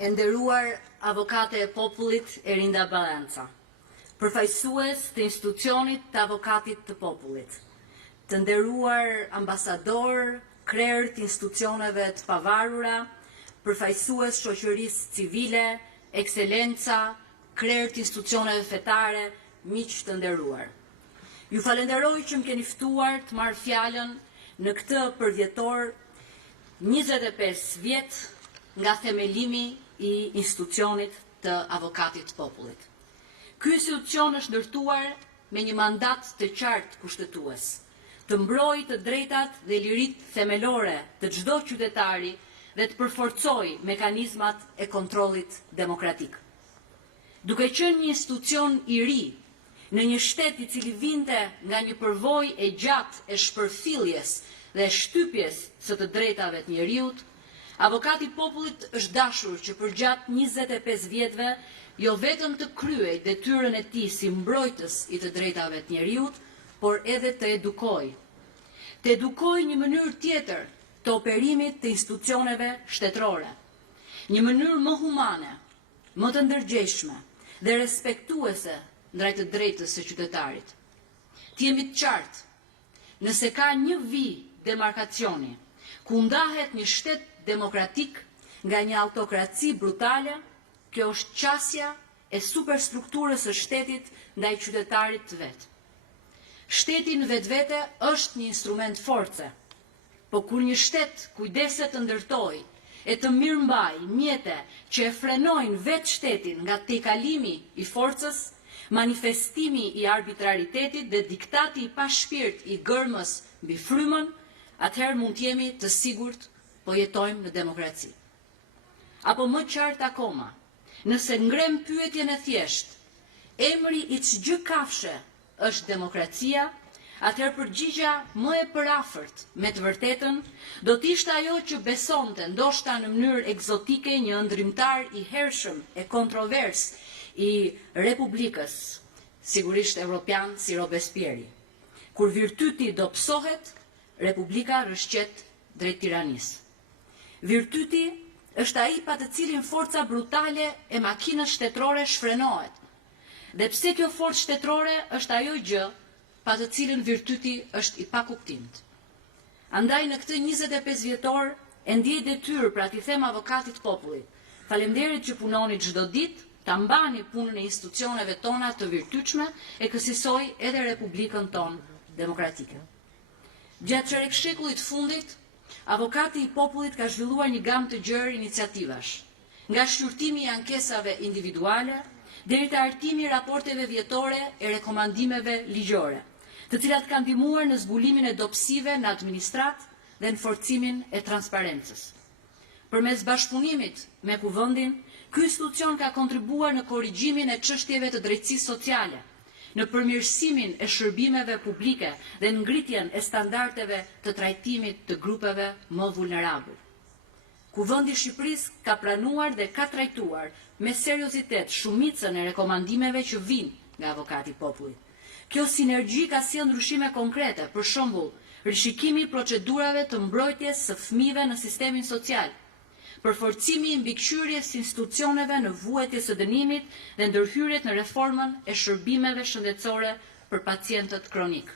E nderuar avokate e popullit Erinda Balanca, përfaqësues të institucionit të avokatit të popullit, të nderuar ambasador, krerë të institucioneve të pavarura, përfaqësues shoqërisë civile, ekselenca, krerë të institucioneve fetare, miq të nderuar. Ju falenderoj që më keni ftuar të marr fjalën në këtë përvjetor 25 vjet nga themelimi i institucionit të avokatit të popullit. Ky institucion është ndërtuar me një mandat të qartë kushtetues, të mbrojë të drejtat dhe liritë themelore të çdo qytetari dhe të përforcojë mekanizmat e kontrollit demokratik. Duke qenë një institucion i ri në një shtet i cili vinte nga një përvojë e gjatë e shpërfilljes dhe shtypjes së të drejtave të njeriut, avokati i popullit është dashur që përgjatë 25 vjetëve jo vetëm të kryej detyrën e tij si mbrojtës i të drejtave të njeriut, por edhe të edukojë. Të edukojë një mënyrë tjetër të operimit të institucioneve shtetërore, një mënyrë më humane, më të ndërgjegjshme dhe respektuese ndaj të drejtës së qytetarit. Të jemi të qartë, nëse ka një vijë demarkacioni ku ndahet një shtet demokratik nga një autokraci brutale, kjo është qasja e superstrukturës së shtetit ndaj qytetarit të vet. Shteti në vetvete është një instrument force, po kur një shtet kujdeset të ndërtojë e të mirëmbajë mjete që e frenojnë vetë shtetin nga tejkalimi i forcës, manifestimi i arbitraritetit dhe diktati i pashpirt i gërmës mbi frymën, atëherë mund të jemi të sigurt po jetojmë në demokraci. Apo më qartë akoma, nëse ngrem pyetjen e thjeshtë, emri i çdo kafshë është demokracia, atëherë përgjigja më e përafërt me të vërtetën do të ishte ajo që besonte ndoshta në mënyrë egzotike një ëndrrimtar i hershëm e kontrovers i Republikës, sigurisht evropian si Robespierre. Kur virtyti dobësohet, Republika rrëshqet drejt tiranisë. Virtyti është ai pa të cilin forca brutale e makinës shtetërore shfrenohet. Dhe pse kjo forcë shtetërore është ajo gjë pa të cilën virtyti është i pakuptimt. Andaj në këtë 25 vjetor e ndiej detyrë pra t'i them avokatit popullit, faleminderit që punoni çdo ditë, ta mbani punën e institucioneve tona të virtytshme e kësaj edhe Republikën tonë demokratike. Gjatë çereshkullit të fundit, avokati i popullit ka zhvilluar një gamë të gjerë iniciativash, nga shqyrtimi i ankesave individuale deri te artimi i raporteve vjetore e rekomandimeve ligjore, të cilat kanë ndihmuar në zbulimin e dobësive në administrat dhe në forcimin e transparencës. Përmes bashkëpunimit me Kuvendin, ky institucion ka kontribuar në korrigjimin e çështjeve të drejtësisë sociale, në përmirësimin e shërbimeve publike dhe në ngritjen e standardeve të trajtimit të grupeve më vulnerabël. Kuvendi i Shqipërisë ka pranuar dhe ka trajtuar me seriozitet shumicën e rekomandimeve që vijnë nga avokati i popullit. Kjo sinergji ka sjellë ndryshime konkrete, për shembull, rishikimi i procedurave të mbrojtjes së fëmijëve në sistemin social, përforcimi i mbikëqyrjes së institucioneve në vuajtje së dënimit dhe ndërhyrjet në reformën e shërbimeve shëndetësore për pacientët kronik.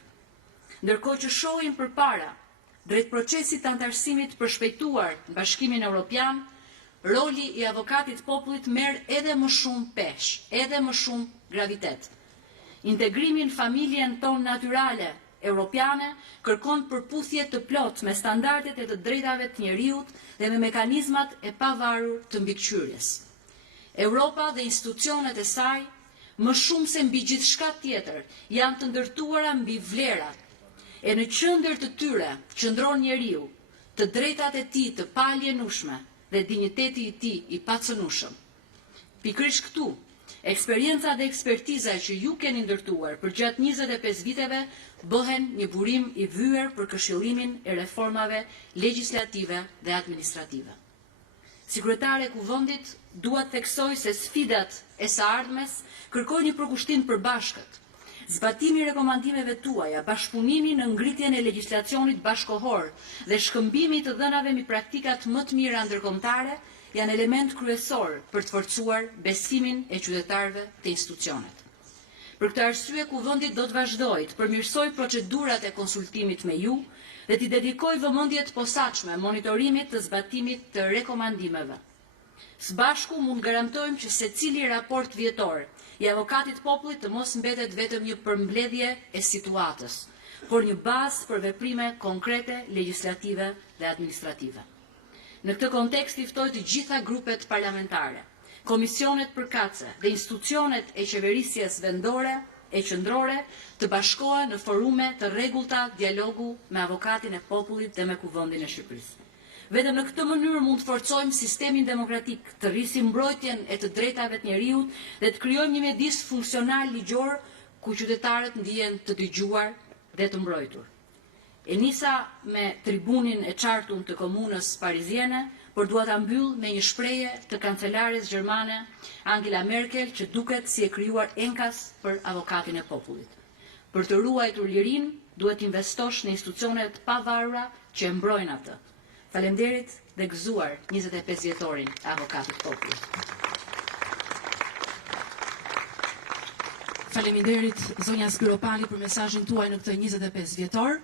Ndërkohë që shohim përpara drejt procesit të antarësimit të përshpejtuar në Bashkimin Evropian, roli i avokatit të popullit merr edhe më shumë peshë, edhe më shumë gravitet. Integrimi në familjen tonë natyrale europiane kërkon përputhje të plotë me standardet e të drejtave të njeriut dhe me mekanizmat e pavarur të mbikëqyrjes. Europa dhe institucionet e saj, më shumë se mbi gjithçka tjetër, janë të ndërtuara mbi vlerat, e në qendër të tyre qëndron njeriu, të drejtat e tij të palienueshme dhe dinjiteti i tij i pacënueshëm. Pikërisht këtu, eksperienca dhe ekspertiza që ju keni ndërtuar për gjatë 25 viteve bëhen një burim i vyer për këshillimin e reformave legjislative dhe administrative. Si kryetare e Kuvendit, dua të theksoj se sfidat e së ardhmes kërkojnë një përkushtim të përbashkët Zbatimi i rekomandimeve tuaja, bashkëpunimi në ngritjen e legjislacionit bashkohor dhe shkëmbimi të dhënave mbi praktikat më të mira ndërkombëtare janë element kryesor për të forcuar besimin e qytetarëve te institucionet. Për këtë arsye, Kuvendi do të vazhdojë të përmirësojë procedurat e konsultimit me ju dhe t'i dedikojë vëmendje të posaçme monitorimit të zbatimit të rekomandimeve. Së bashku mund garantojmë që secili raport vjetor i avokatit popullit të mos mbetet vetëm një përmbledhje e situatës, por një bazë për veprime konkrete, legjislative dhe administrative. Në këtë kontekst i ftoj të gjitha grupet parlamentare, komisionet përkatëse dhe institucionet e qeverisjes vendore e qendrore të bashkohen në forume të rregullta dialogu me avokatin e popullit dhe me Kuvendin e Shqipërisë. Vetëm në këtë mënyrë mund të forcojmë sistemin demokratik, të rrisim mbrojtjen e të drejtave të njeriut dhe të krijojmë një mjedis funksional ligjor ku qytetarët ndihen të dëgjuar dhe të mbrojtur. E nisa me tribunin e qartun të komunës pariziene, por dua ta mbyll me një shprehje të kancelares gjermane Angela Merkel që duket si e krijuar enkas për avokatin e popullit. Për të ruajtur lirinë, duhet investosh në institucione të pavarura që e mbrojnë atë. Faleminderit dhe gëzuar 25 vjetorin e avokatit popullit. Faleminderit zonja Spiropali për mesazhin tuaj në këtë 25 vjetor.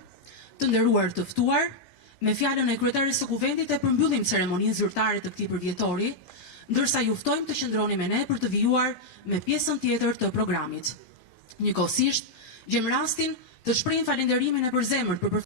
Të nderuar të ftuar, me fjalën e kryetares së Kuvendit e përmbyllim ceremoninë zyrtare të këtij përvjetori, ndërsa ju ftojmë të qëndroni me ne për të vijuar me pjesën tjetër të programit. Njëkohësisht, gjem rastin të shprehim falënderimin e përzemërt për